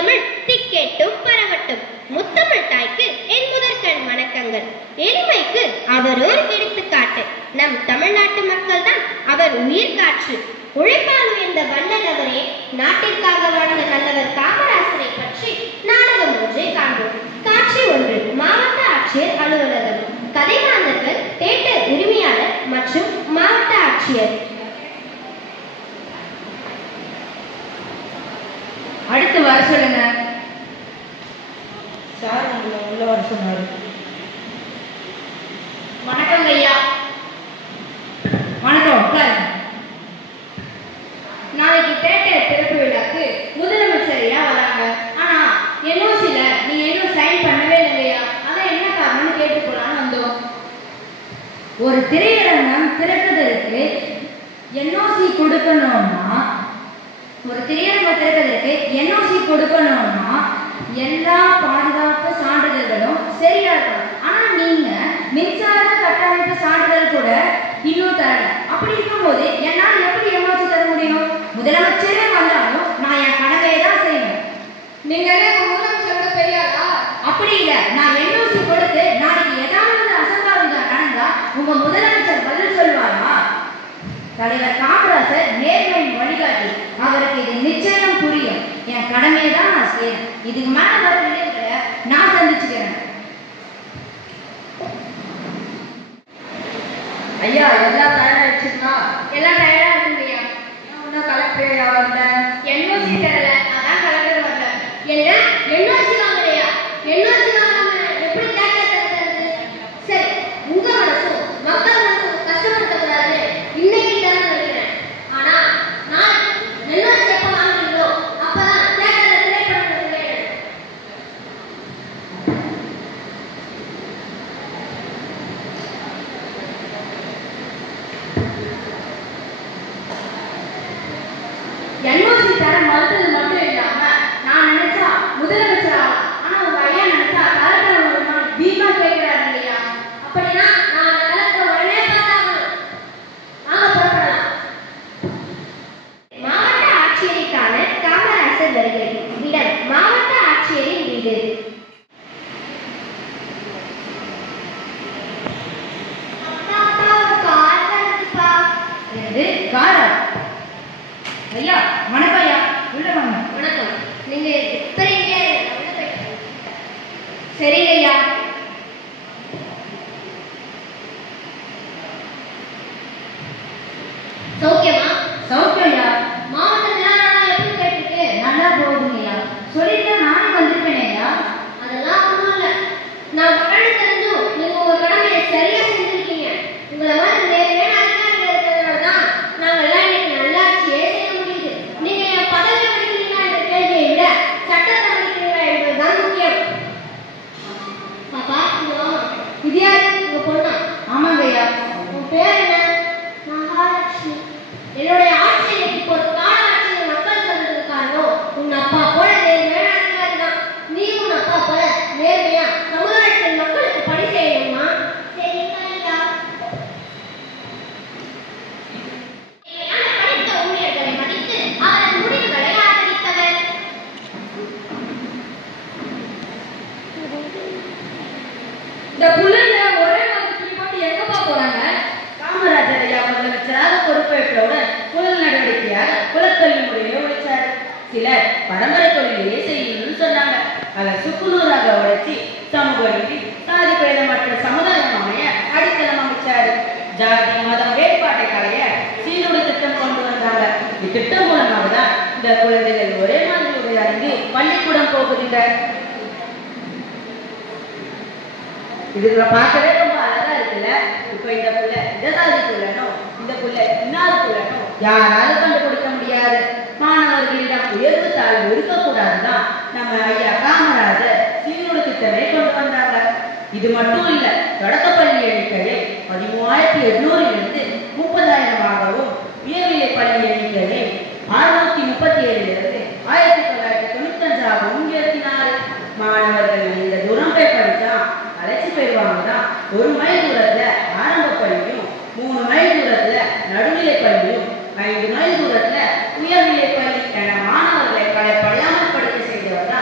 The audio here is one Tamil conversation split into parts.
செந்தமிழ் திக்கெட்டும் பரவட்டும். முத்தமிழ் தாய்க்கு என் முதற்கண் வணக்கங்கள். எளிமைக்கு அவர் ஒரு எடுத்துக்காட்டு. நம் தமிழ்நாட்டு மக்கள் தான் அவர் உயிர் காற்று. உழைப்பால் உயர்ந்த வள்ளல் அவரே. நாட்டிற்காக வாழ்ந்த நல்லவர் காமராசரை பற்றி நாடகம் ஒன்றை காண்போம். காட்சி 1. மாவட்ட ஆட்சியர் அலுவலகம். கதைமாந்தர்கள் தேட்டர் உரிமையாளர் மற்றும் மாவட்ட ஆட்சியர். அடுத்து வர சொல்லுங்க சார். உங்களை உள்ள வர சொன்னாரு. வணக்கம் ஐயா. வணக்கம். உட்காருங்க. நாளைக்கு தேட்டர் திறப்பு விழாக்கு முதலமைச்சர் ஐயா வராங்க. ஆனா என்ஓசில நீங்க இன்னும் சைன் பண்ணவே இல்லையா? அதான் என்ன காரணம்னு கேட்டு போலான்னு வந்தோம். ஒரு திரையரங்கம் திறக்கிறதுக்கு என்ஓசி கொடுக்கணும்னா எல்லா பாதுகாப்பு சான்றிதழ்களும் சரியா இருக்கணும். ஆனா நீங்க மின்சார கட்டமைப்பு சான்றிதழ் கூட இன்னும் தரல. அப்படி இருக்கும்போது என்னால் எப்படி என்ஓசி தர முடியும்? முதலமைச்சரே வந்தாலும் நான் என் கடமையை தான் செய்வேன். நீங்களே முதலமைச்சரோட பெரியாரா? அப்படி இல்லை. நான் என்ஓசி கொடுத்து நாளைக்கு ஏதாவது அசம்பாவிதம் நடந்தா உங்க முதலமைச்சர் பதில் சொல்வாரா? தலைவர் காமராசர் நேர்மையின் வழிகாட்டி. அவருக்கு இது நிச்சயம் புரியும். என் கடமையை தான் நான் செய்யறேன். இதுக்கு மேல வர நிலைகளை நான் சந்திச்சுக்கிறேன். ஐயா எல்லாம் தயாராகிடுச்சுங்களா? எல்லாம் தயாரா இருக்குங்க ஐயா. இன்னும் கலெக்டர் வரல. என்ஓசி தரல, அதான் கலெக்டர் வரல. என்ன என்ஓசி வாங்கலையா? என்ஓசி வாங்காம எப்படி தேட்டர் தரது? சரி, உங்க மனசும் மக்கள் மனசும் கஷ்டப்படுத்தக்கூடாது. இன்னைக்கு தரேன் நினைக்கிறேன். ஆனா நான் என்ஓசி எப்ப வாங்குறீங்களோ அப்பதான் தேட்டர்ல திரைப்படம் வெளியிடுறேன். என்ஓசி தர மறுத்தது மட்டும் இல்லாம நான் நினைச்சா முதலமைச்சர் ஆகலாம். ஆனா உங்க ஐயா நினைச்சா கலெக்டர் பீமா கேட்கிறாரு இல்லையா? அப்படின்னா நான் அந்த கலெக்டர் உடனே பார்த்தாகணும். வாங்க புறப்படலாம். மாவட்ட ஆட்சியருக்கான காமராசர் வருகை. இடம் மாவட்ட ஆட்சியரின் வீடு. இது காரா? ஐயா வணக்கம் ஐயா. உள்ள வாங்க. வணக்கம். நீங்க இப்ப இங்கே சரிங்க ஐயா. சௌக்கியமா? சௌக்கியம் ஐயா. மாவட்டத்துல எப்படி கேட்டிருக்கு? நல்லா போகுதுங்க ஐயா. சொல்லிட்டு நானும் வந்திருப்பேனே ஐயா. அதெல்லாம் ஒண்ணும் இல்ல. நான் பகல் தெரிஞ்சும் நீங்க உங்க கடமையை சரியா செஞ்சிருக்கீங்க. உங்களை மாதிரி நேர்மையான அதிகாரிகள் இருக்கிறதுனாலதான் நாங்க எல்லாம் இன்னைக்கு நல்லாட்சியே செய்ய முடியுது. நீங்க என் பதவி படிக்கிறீங்களா என்ற கேள்வியை விட சட்டத்தை படிக்கிறீங்களா என்பதுதான் முக்கியம். பாப்பா, இது யாரு? உங்க பொண்ணா? ஆமாங்க ஐயா. உன் பேர் என்ன? மகாலட்சுமி. என்னுடைய ஆட்சி இன்னைக்கு ஒரு கால ஆட்சியை மக்கள் சொல்றதுக்கு காரணம் உன் அப்பா போல நேர்மையான அதிகாரி தான். நீ உன் அப்பா போல நேர்மையா சமுதாயத்தின் மக்களுக்கு பணி செய்யணுமா? படித்த ஊழியர்களை மதித்து அவரது முடிவுகளை ஆதரித்தவர். இந்த புள்ளங்க ஒரே மாதிரி போட்டு எங்கப்பா போறாங்க? காமராஜர் ஐயா முதலமைச்சராக பொறுப்பேற்றவுடன் முதல் நடவடிக்கையாக குலக்கல்வி முறையை ஒழிச்சார். சிலர் பரம்பரை தொழிலையே செய்யணும்னு சொன்னாங்க. அதை சுக்குநூறாக உடைச்சி சமூக நீதி சாதி பேதமற்ற சமுதாயம் அமைய அடித்தளம் அமைச்சாரு. ஜாதி மதம் வேறுபாட்டை களைய சீருடை திட்டம் கொண்டு வந்தாங்க. இத்திட்டம் மூலமாக தான் இந்த குழந்தைகள் ஒரே மாதிரி உடை அணிந்து பள்ளிக்கூடம் போகுதுங்க. இதுல பார்க்கவே ரொம்ப அழகா இருக்குல்ல. இப்ப இந்த புள்ள இந்த சாதி புள்ளனும் இந்த புள்ள இன்னாரு புள்ளனும் யாராலும் கண்டுபிடிக்க முடியாது. மாணவர்களிடம் உயர்வு தாழ்வு இருக்கக்கூடாதுதான் நம்ம ஐயா காமராஜர் சீருடை திட்டமே கொண்டு வந்தாங்க. இது மட்டும் இல்ல, தொடக்கப்பள்ளி எண்ணிக்கையை 13,800 30,000ஆகவும் உயர்நிலை பள்ளி எண்ணிக்கையை 637 1995ஆகவும் உயர்த்தினார். மாணவர்கள் இந்த தூரம் போய் படிச்சா அழைச்சி போயிடுவாங்கதான். 1 மைல் தூரத்துல ஆரம்ப பள்ளியும் 3 மைல் தூரத்துல நடுநிலை பள்ளியும் 5 மைல் தூரத்துல உயர்நிலை பள்ளி என மாணவர்களை களைப்படையாமல் படிக்க செய்தவர் தான்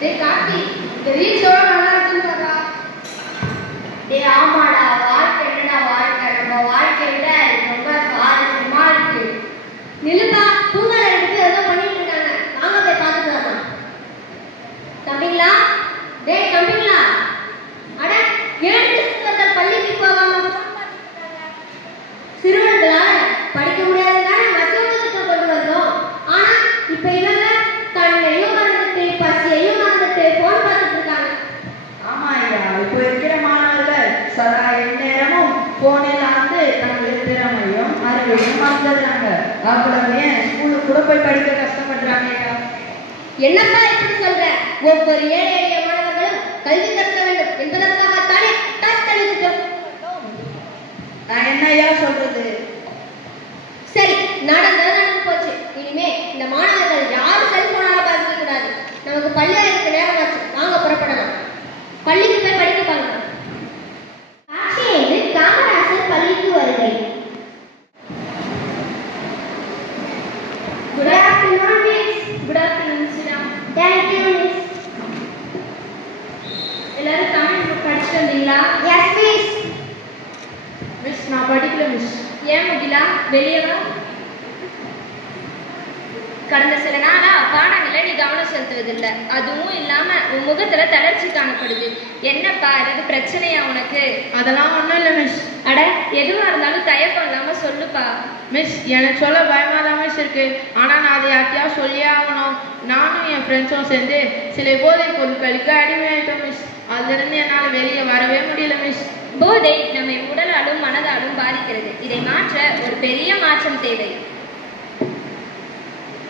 டேய் கார்த்தி, இந்த ரீல்ஸ் எவ்வளவு நல்லா இருக்குன்னு பாருடா. டேய் ஆமாடா, வாழ்க்கை என்னடா வாழ்க்கை, நம்ம வாழ்க்கையை விட ரொம்ப சுவாரஸ்யமா இருக்கு. நிலுப்பா, பூங்கால 2 பேர் ஏதோ பண்ணிட்டு இருக்காங்க. வாங்க போய் பார்த்துட்டு வரலாம். தம்பிங்களா, டேய் தம்பிங்களா, அட ஏழு சிறுவர்கள் பள்ளிக்கு போகாம சிறுவர்களால படிக்க முடியாததால மத்திய திட்டம் கொண்டு வந்தோம். ஆனா இப்ப இவங்க தன்னையும் மறந்துட்டு பசியையும் மறந்துட்டு போன் பார்த்துட்டு இருக்காங்க. ஆமா ஐயா, இப்போ இருக்கிற மாணவர்கள் எந்நேரமும் போனில் வந்து தங்கள் திறமையும் அறிவையும் மறந்துடுறாங்க. அவ்வளவு ஸ்கூலுக்கு கூட போய் படிக்க கஷ்டப்படுறாங்க ஐயா. என்னப்பா இப்படி சொல்ற? ஒவ்வொரு ஏழை எளிய மாணவர்களும் கல்வி கற்க வேண்டும் என்பதற்காகத்தானே தத்தளித்தோம். நான் என்ன ஐயா சொல்றது? சரி, நடந்தது நடந்து போச்சு. இனிமே இந்த மாணவர்கள் யாரும் செல்போனால பார்க்க கூடாது. நமக்கு பள்ளியாருக்கு நேரம் ஆச்சு, வாங்க புறப்படலாம். பள்ளிக்கு போய் படிக்க பார்க்கலாம். ஆட்சியது காமராசர் பள்ளிக்கு வருகை. Good afternoon, miss. Good afternoon, Sriram. Thank you, miss. எல்லாரும் தமிழ் படிச்சுட்டு வந்தீங்களா? Yes, miss. மிஸ் நான் படிக்கல மிஸ். ஏன் முகிலா, வெளியே வா. கடந்த சில நாளா பாடங்களை நீ கவனம் செலுத்துவதில்லை. அதுவும் இல்லாம உன் முகத்துல தளர்ச்சி காணப்படுது. என்னப்பா இது பிரச்சனையா உனக்கு? அதெல்லாம் ஒன்றும் இல்லை மிஸ். அட எதுவா இருந்தாலும் தயக்கம் இல்லாம சொல்லுப்பா. மிஸ், எனக்கு சொல்ல பயமாக தான் மிஸ் இருக்கு. ஆனால் நான் அதை யார்ட்டையா சொல்லியே ஆகணும். நானும் என் ஃப்ரெண்ட்ஸும் சேர்ந்து சில போதைப் பொருட்களுக்கு அடிமையாயிட்டோம் மிஸ். அதுலேருந்து என்னால் வெளியே வரவே முடியல மிஸ். போதை நம்மை உடலாலும் மனதாலும் பாதிக்கிறது. இதை மாற்ற ஒரு பெரிய மாற்றம் தேவை.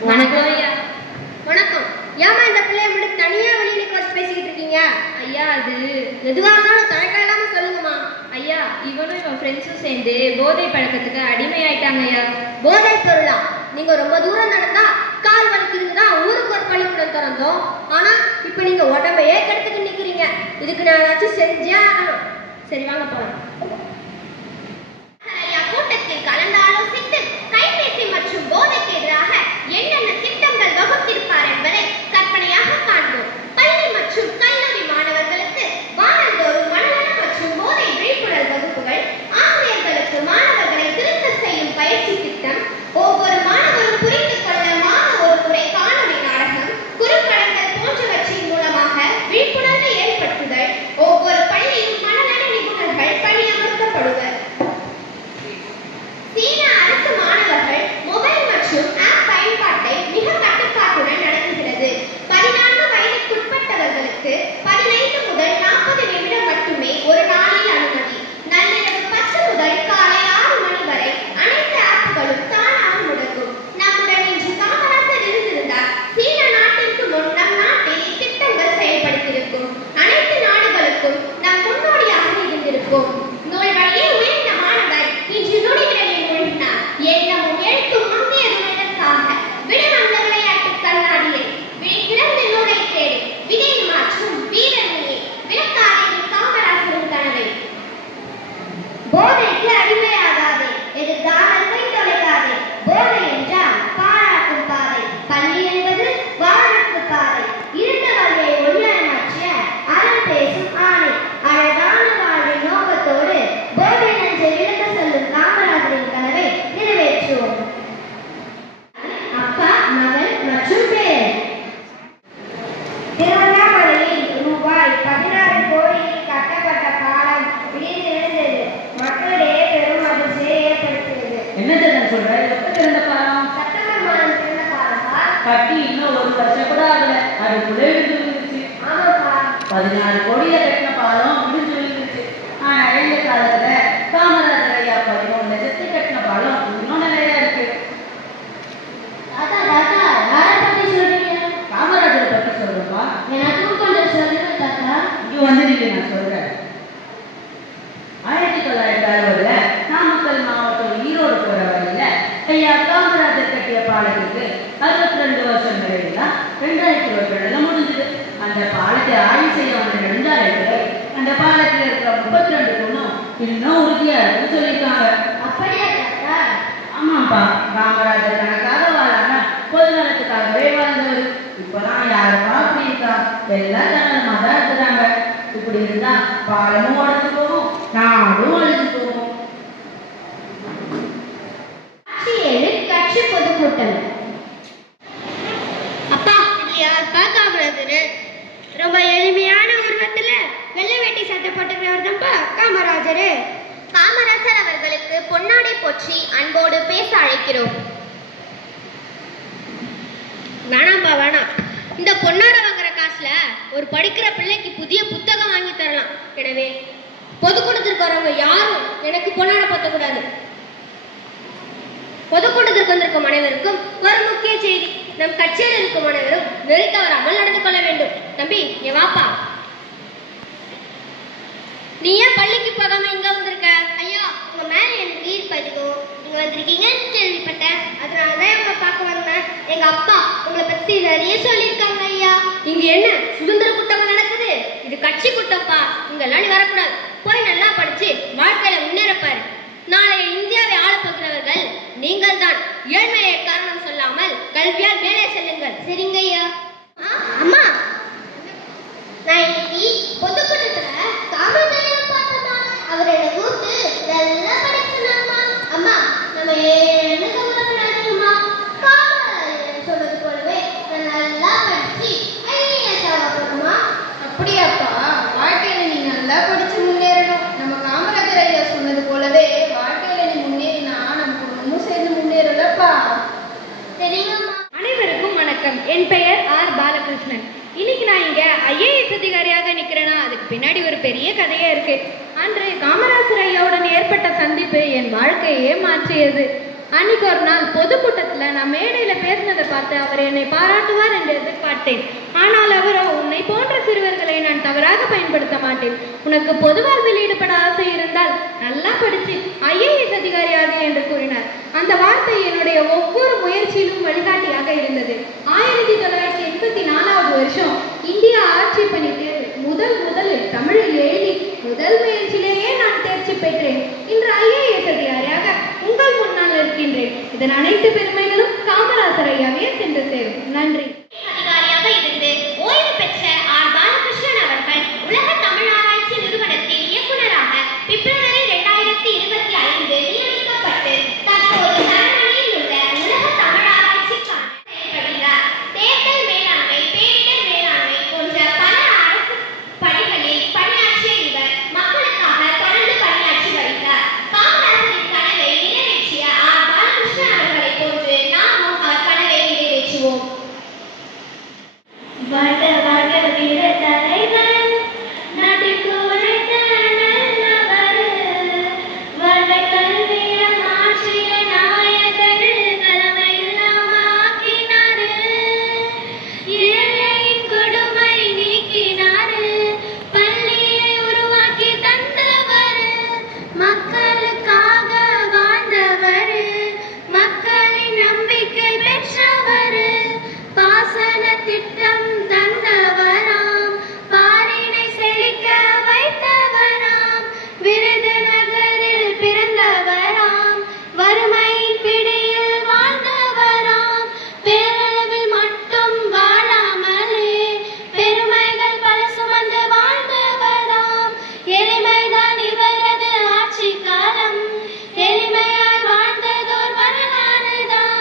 வணக்கம் ஐயா. வணக்கம். ஏமா இந்த பிள்ளைய மட்டும் தனியா வெளியில வச்சு பேசிக்கிட்டு இருக்கீங்க? ஐயா அது எதுவா இருந்தாலும் தயக்கம் இல்லாம சொல்லுங்கம்மா. ஐயா இவனும் இவன் ஃப்ரெண்ட்ஸும் சேர்ந்து போதை பழக்கத்துக்கு அடிமையாயிட்டாங்க ஐயா. போதை பொருளா? நீங்க ரொம்ப தூரம் நடந்தா கால் வலிக்குதுன்னு தான் ஊருக்கு ஒரு பள்ளிக்கூடம் திறந்தோம். ஆனா இப்ப நீங்க உடம்பையே கெடுத்துட்டு நிக்கிறீங்க. இதுக்கு நான் ஏதாச்சும் செஞ்சே ஆகணும். சரி வாங்க போலாம். கூட்டத்தில் கலந்து ஆலோசித்து கைபேசி மற்றும் போதைக்கு எதிராக என்னென்ன திட்டங்கள் வகுத்திருப்பார் என்பதை கற்பனையாக காண்போம். பள்ளி மற்றும் கல்லூரி மாணவர்களுக்கு வாரந்தோறும் மனநலம் மற்றும் போதை விழிப்புணர்வு வகுப்புகள், ஆசிரியர்களுக்கு மாணவர்களை திருத்தம் செய்யும் பயிற்சி திட்டம், ஒவ்வொரு மாணவரும் புரிந்து கொள்ள ஒரு முறை காணொலி நாடகம், குறும்படங்கள் போன்றவற்றின் மூலமாக விழிப்புணர்வை ஏற்படுத்துதல், ஒவ்வொரு பள்ளியும் மனநல நிபுணர்கள் பணியமர்த்தப்படுவர். சீன அரசு மாணவர்கள் மொபைல் மற்றும் ஆப் பயன்பாட்டை மிக கட்டுப்பாட்டுடன் நடத்துகிறது. 14 வயதுக்குட்பட்டவர்களுக்கு 15 முதல் 40 நிமிடம் மட்டுமே ஒரு நாளில் அனுமதி. நள்ளிரவு 10 முதல் காலை 6 மணி வரை அனைத்து ஆப்புகளும் தானாக முடங்கும். நம்முடன் இன்று காமராசர் இருந்திருந்தால் சீன நாட்டிற்கு முன் நம் நாட்டில் இத்திட்டங்கள் செயல்படுத்தியிருக்கும். அனைத்து நாடுகளுக்கும் நாம் முன்னோடியாக இருந்திருப்போம். நூல் வழியே உயர்ந்த மாணவர் இன்று நொடிகளில் மூழ்கினார். எண்ணமும் எழுத்தும் முன்னேறுவதற்காக விடுவந்த விளையாட்டு கண்ணாடியை விழித்திறந்து நூலை தேடி விதை மாற்றும் வீரனியே விளக்காதே காமராசரின் கனவை. போதைக்கு அடிமையாகாதே, எதிர்காலத்தை தொலைக்காதே. போதை என்றால் பாராட்டும் பாதை, பள்ளி என்பது வாழ்வுக்கு பாதை. இருந்த வழியை ஒளியாய் மாற்றிய அறம் பேசும் ஆணை. அழகான வாழ்வின் நோக்கத்தோடு போதை நெஞ்சை விளக்க சொல்லும் காமராஜரின் கனவை நிறைவேற்றுவோம். அப்பா, மகள் மற்றும் பேரன். திருவண்ணாமலையில் ரூபாய் 16 கோடியில் கட்டப்பட்ட பாலம் இடிந்திருந்தது. மக்களிடையே பெரும் அதிர்ச்சியை ஏற்படுத்தியது. என்னது சொல்ற? எப்ப திறந்த பாலம்? செப்டம்பர் மாதம் திறந்த பாலப்பா. கட்டி இன்னும் 1 வருஷம் கூட ஆகல, அதுக்குள்ளே விழுந்துருச்சு. ஆமாப்பா. 16 கோடியில கட்டின பாலம் விழுந்து விழுந்துருச்சு. ஆனா எங்க காலத்துல காமராஜர் ஐயா 13 லட்சத்துக்கு கட்டின பாலம் இன்னும் நிறைய இருக்கு. தாத்தா தாத்தா, யாரை பத்தி சொல்றீங்க? காமராஜரை பத்தி சொல்றப்பா. எனக்கும் கொஞ்சம் சொல்லுங்க தாத்தா. இங்க வந்து நீங்க நான் சொல்றேன். 1960 நாமக்கல் மாவட்டம் ஈரோடு போற வழியில ஐயா காமராஜர் கட்டிய பாலத்துக்கு 62 வருஷம் நிறைவுதான் 2021 முடிஞ்சது. அந்த பாலத்தை ஆய்வு செய்ய வந்த நெடுஞ்சாலைகள் அந்த பாலத்தில் இருக்கிற 32 தூணும் இன்னும் உறுதியா இருக்குன்னு சொல்லியிருக்காங்க. அப்படியா தாத்தா? ஆமாப்பா, காமராஜர் தனக்காக வாழாம பொது நலத்துக்காகவே வாழ்ந்தவர். இப்பதான் யாரும் யாருப்பா அப்படி இருக்கா? எல்லாம் தனமா தான் இருக்கிறாங்க. இப்படி இருந்தா பாலமும் உடஞ்சு போகும், நாடும் அழிஞ்சு போகும். கட்சி பொதுக்கூட்டம். அப்பா இல்லையா காமராஜர் ரொம்ப எளிமையான உருவத்துல வெள்ளை வேட்டி சட்டை போட்டுக்கிறவர் தான்ப்பா காமராஜர். காமராஜர் அவர்களுக்கு பொன்னாடை போற்றி அன்போடு பேச அழைக்கிறோம். வேணாம்பா வேணாம். இந்த பொன்னாடை வாங்குற காசுல ஒரு படிக்கிற பிள்ளைக்கு புதிய புத்தகம் வாங்கி தரலாம். எனவே பொதுக்கூட்டத்திற்கு வரவங்க யாரும் எனக்கு பொன்னாடை பத்தக்கூடாது. பொதுக்கூட்டத்திற்கு வந்திருக்கும் அனைவருக்கும் ஒரு முக்கிய செய்தி. நம் கட்சியில் இருக்கும் அனைவரும் நெறி தவறாமல் நடந்து கொள்ள வேண்டும். தம்பி நீ வாப்பா. நீ ஏன் பள்ளிக்கு போகாம இங்க வந்திருக்க? ஐயா உங்க மேல எனக்கு ஈர்ப்பு அதிகம். நீங்க வந்திருக்கீங்கன்னு கேள்விப்பட்டேன். அதனாலதான் உங்களை பார்க்க வந்தேன். எங்க அப்பா உங்களை பத்தி நிறைய சொல்லியிருக்காங்க ஐயா. இங்க என்ன சுதந்திர கூட்டம் நடக்குது? இது கட்சி கூட்டம்ப்பா. இங்கெல்லாம் நீ வரக்கூடாது. போய் நல்லா படிச்சு வாழ்க்கையில முன்னேறப்பாரு. நாளைய இந்தியாவை ஆளப்போகிறவர்கள் நீங்கள் தான். ஏழ்மையை காரணம் சொல்லாமல் கல்வியால் மேலே செல்லுங்கள். சரிங்க ஐயா. அம்மா நான் இன்னைக்கு பொதுக்கூட்டத்துல காமராஜரை பார்த்தோமா? அவர் என்ன கூப்பிட்டு நல்லா படிச்சுனாமா. அம்மா நம்ம என்ன கவலைப்படாதீங்கம்மா. காமராஜர் சொன்னது போலவே நான் நல்லா படிச்சு ஐஏஎஸ் ஆகணுமா? அப்படியாப்பா? வாழ்க்கையில நீ நல்லா படிச்சு முன்னேறணும். நம்ம காமராஜர் ஐயா சொன்னது போலவே வாழ்க்கையில நீ முன்னேறினா நம்ம குடும்பமும் சேர்ந்து முன்னேறலப்பா. சரிங்கம்மா. அனைவருக்கும் வணக்கம். என் பெயர் ஆர் பாலகிருஷ்ணன். இன்னைக்கு நான் இங்க ஐஏஎஸ் அதிகாரியாக நிக்கிறேன்னா அதுக்கு பின்னாடி ஒரு பெரிய கதையே இருக்கு. அன்று காமராஜர் ஐயாவுடன் ஏற்பட்ட சந்திப்பு என் வாழ்க்கையே மாற்றியது. அன்னைக்கு ஒரு நாள் பொதுக்கூட்டத்துல நான் மேடையில பேசினதை பார்த்து அவர் என்னை பாராட்டுவார் என்று எதிர்பார்த்தேன். ஆனால் அவரோ உன்னை போன்ற சிறுவர்களை நான் தவறாக பயன்படுத்த மாட்டேன். உனக்கு பொது வாழ்வில் ஈடுபட ஆசை இருந்தால் நல்லா படிச்சு ஐஏஎஸ் அதிகாரியாக என்று கூறினார். அந்த வார்த்தை என்னுடைய ஒவ்வொரு முயற்சியிலும் வழிகாட்டியாக இருந்தது. 1984 வருஷம் இந்தியா ஆட்சி பணி தேர்வு முதலில் தமிழில் எழுதி முதல் முயற்சியிலேயே நான் தேர்ச்சி பெற்றேன். இன்று ஐஏஎஸ் அதிகாரியாக உங்கள் முன்னால் இருக்கின்றேன். இதன் அனைத்து பெருமைகளும் காமராஜர் ஐயாவே சென்று சேரும். நன்றி. அதிகாரியாக இருந்து ஓய்வு பெற்ற ஆர் பாலகிருஷ்ணன் அவர்கள் உலக தமிழ் ஆராய்ச்சி நிறுவனத்தின் இயக்குநராக பிப்ரவரி 2025 நியமிக்கப்பட்டு தற்போது ஜெர்மனியில் உள்ள உலக தமிழ் ஆராய்ச்சிக்கான செயல்படுகிறார். தேர்தல் மேலாண்மை, பேரிடர் மேலாண்மை போன்ற பல அரசு பணிகளில் பணியாற்றிய இவர் மக்களுக்காக தொடர்ந்து பணியாற்றி வருகிறார். காமராஜரின் கனவை நிறைவேற்றிய ஆர் பாலகிருஷ்ணன் அவர்களை போன்று நாமும் அவர் கனவை நிறைவேற்றுவோம். வாழ்க வாழ்க வீர தலைவர், நாட்டுக்கு உழைத்த நல்லவர், வாழ்க கல்விய மாற்றிய நாயகர், தலைமையெல்லாம் ஆக்கினார், ஏழையின் கொடுமை நீக்கினார், பள்ளியை உருவாக்கி தந்தவர், மக்களுக்காக வாழ்ந்தவர், மக்களின் நம்பிக்கை பெற்றவர், பாசன திட்டம் தந்தவராம், பாரினை செழிக்க வைத்தவராம், விருதுநகரில் பிறந்தவராம், வறுமையின் பிடியில் வாழ்ந்தவராம், பேரளவில் மட்டும் வாழாமலே பெருமைகள் பல சுமந்து வாழ்ந்தவராம், எளிமைதான் இவரது ஆட்சி காலம், எளிமையாய் வாழ்ந்ததோர் வரலாறுதான்.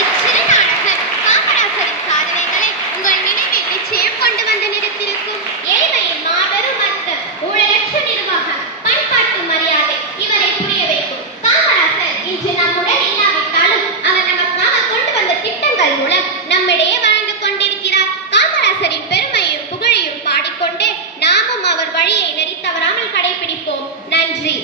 இச்சிறு நாடகம் காமராஜரின் சாதனைகளை உங்கள் நினைவில் நிச்சயம் கொண்டு வந்து நிறுத்திருக்கும். ஏழ்மையின் மாபெரும் அர்த்தம், ஊழலற்ற நிர்வாகம், பண்பாட்டு மரியாதை இவரை புரிய வைக்கும். காமராஜர் இன்று நம்முடன் இல்லாவிட்டாலும் அவர் நமக்காக கொண்டு வந்த திட்டங்கள் மூலம் நம்மிடையே வாழ்ந்து கொண்டிருக்கிறார். காமராஜரின் பெருமையும் புகழையும் பாடிக்கொண்டே நாமும் அவர் வழியை நெறி தவறாமல் கடைபிடிப்போம். நன்றி.